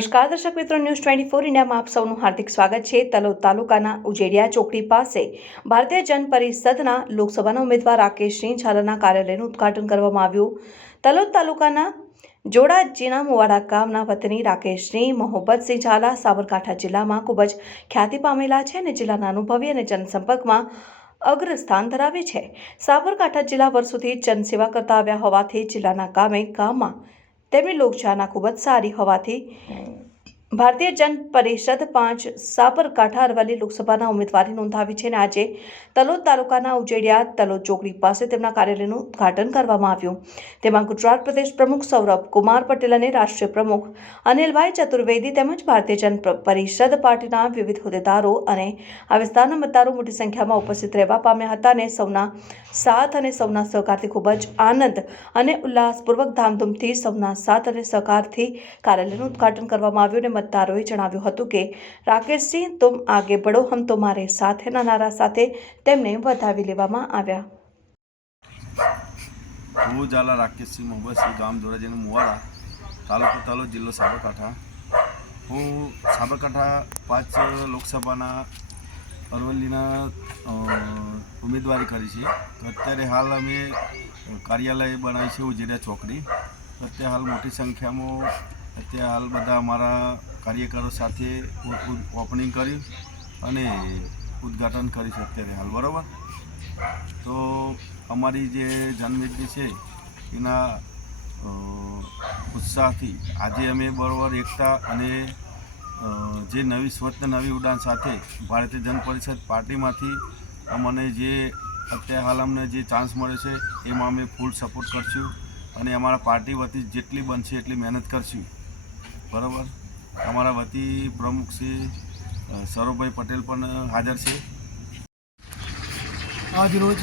નમસ્કાર, દર્શક મિત્રો, ન્યૂઝ ટ્વેન્ટી ફોર ઇન્ડિયામાં આપ સૌનું હાર્દિક સ્વાગત છે. તલોદ તાલુકાના ઉજેડિયા ચોકડી પાસે ભારતીય જન પરિષદના લોકસભાના ઉમેદવાર રાકેશ સિંહ ઝાલાના કાર્યાલયનું ઉદ્ઘાટન કરવામાં આવ્યું. તલોદ તાલુકાના જોડા જીના મુવાડા ગામના વતની રાકેશ સિંહ મોહબ્બતસિંહ ઝાલા સાબરકાંઠા જિલ્લામાં ખૂબ જ ખ્યાતિ પામેલા છે અને જિલ્લાના અનુભવી અને જનસંપર્કમાં અગ્રસ્થાન ધરાવે છે. સાબરકાંઠા જિલ્લા વર્ષોથી જનસેવા કરતા આવ્યા હોવાથી જિલ્લાના ગામે ગામમાં તેમની લોકચાહના ખૂબ જ સારી હોવાથી ભારતીય જન પરિષદ પાંચ સાબરકાંઠા અરવલ્લી લોકસભાના ઉમેદવારી નોંધાવી છે અને આજે તલોદ તાલુકાના ઉજેડિયા તલોદ ચોકડી પાસે તેમના કાર્યાલયનું ઉદ્ઘાટન કરવામાં આવ્યું. તેમાં ગુજરાત પ્રદેશ પ્રમુખ સૌરભ કુમાર પટેલ અને રાષ્ટ્રીય પ્રમુખ અનિલભાઈ ચતુર્વેદી તેમજ ભારતીય જન પરિષદ પાર્ટીના વિવિધ હોદ્દેદારો અને આ વિસ્તારના મતદારો મોટી સંખ્યામાં ઉપસ્થિત રહેવા પામ્યા હતા અને સૌના સાથ અને સૌના સહકારથી ખૂબ જ આનંદ અને ઉલ્લાસપૂર્વક ધામધૂમથી સૌના સાથ અને સહકારથી કાર્યાલયનું ઉદ્ઘાટન કરવામાં આવ્યું અને મતદારોએ જણાવ્યું હતું કે, રાકેશસિંહ, તુમ આગે બઢો, હમ તમારે સાથેના નારા સાથે તેમને વધાવી લેવામાં આવ્યા. હું ઝાલા રાકેશસિંહ મોહમ્મદસિંહ ગામ ધોરાજીનું મુવાડા તાલુકો તલોદ જિલ્લો સાબરકાંઠા. હું સાબરકાંઠા પાંચ લોકસભાના અરવલ્લીના ઉમેદવારી કરી છે. અત્યારે હાલ અમે કાર્યાલય બનાવી છે ઉજેડા ચોકડી. અત્યારે હાલ મોટી સંખ્યામાં અત્યારે હાલ બધા અમારા કાર્યકરો સાથે ઓપનિંગ કર્યું અને ઉદ્ઘાટન કર્યું છે અત્યારે હાલ, બરાબર? તો અમારી જે જનમેદની છે, એના ઉત્સાહથી આજે અમે બરોબર એકતા અને જે નવી સ્વચ્છ નવી ઉડાન સાથે ભારતીય જન પરિષદ પાર્ટીમાંથી અમને જે અત્યારે હાલ અમને જે ચાન્સ મળે છે, એમાં અમે ફૂલ સપોર્ટ કરશું અને અમારા પાર્ટી વતી જેટલી બનશે એટલી મહેનત કરશું. બરાબર. અમારા વતી પ્રમુખ શ્રી સૌરભભાઈ પટેલ પણ હાજર છે. આજ રોજ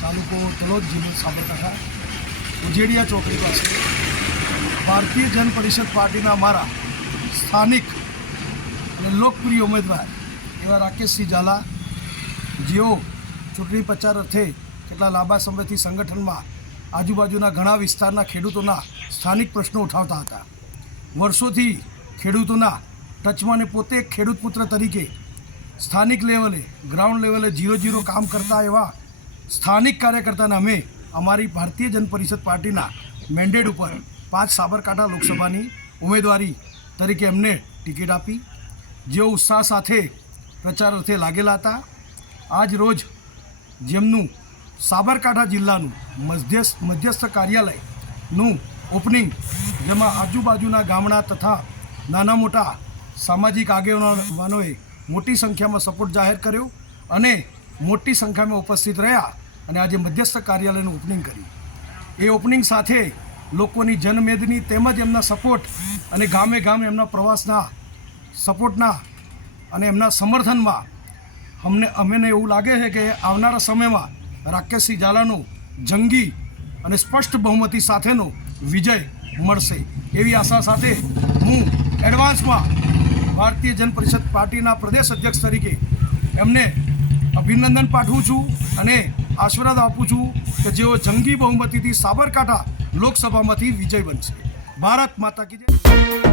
તાલુકો તલોદ જિલ્લો સાબરકાંઠા, ઉજેડિયા ચોકડી પાસે ભારતીય જન પરિષદ પાર્ટીના અમારા સ્થાનિક અને લોકપ્રિય ઉમેદવાર એવા રાકેશસિંહ ઝાલા, જેઓ ચૂંટણી પ્રચાર અર્થે કેટલા લાંબા સમયથી સંગઠનમાં આજુબાજુના ઘણા વિસ્તારના ખેડૂતોના સ્થાનિક પ્રશ્નો ઉઠાવતા હતા. વર્ષોથી ખેડૂતોના ટચમાં અને પોતે ખેડૂત પુત્ર તરીકે સ્થાનિક લેવલે, ગ્રાઉન્ડ લેવલે જીરો જીરો કામ કરતા એવા સ્થાનિક કાર્યકર્તાને અમે અમારી ભારતીય જન પરિષદ પાર્ટીના મેન્ડેટ ઉપર પાંચ સાબરકાંઠા લોકસભાની ઉમેદવારી તરીકે એમને ટિકિટ આપી. જેઓ ઉત્સાહ સાથે પ્રચાર અર્થે લાગેલા હતા. આજ રોજ જેમનું સાબરકાંઠા જિલ્લાનું મધ્યસ્થ મધ્યસ્થ કાર્યાલયનું ઓપનિંગ જેમાં આજુબાજુના ગામડા તથા નાના મોટા સામાજિક આગેવાનોએ મોટી સંખ્યામાં સપોર્ટ જાહેર કર્યો અને મોટી સંખ્યામાં ઉપસ્થિત રહ્યા અને આજે મધ્યસ્થ કાર્યાલયનું ઓપનિંગ કર્યું. એ ઓપનિંગ સાથે લોકોની જનમેદની તેમજ એમના સપોર્ટ અને ગામે ગામે એમના પ્રવાસના સપોર્ટના અને એમના સમર્થનમાં અમને અમને એવું લાગે છે કે આવનારા સમયમાં રાકેશસિંહ ઝાલાનું જંગી અને સ્પષ્ટ બહુમતી સાથેનો વિજય મળશે એવી આશા સાથે હું એડવાન્સમાં ભારતીય જન પરિષદ પાર્ટીના પ્રદેશ અધ્યક્ષ તરીકે એમને અભિનંદન પાઠવું છું અને આશીર્વાદ આપું છું કે જેઓ જંગી બહુમતીથી સાબરકાંઠા લોકસભામાંથી વિજય બનશે. ભારત માતા કી જય.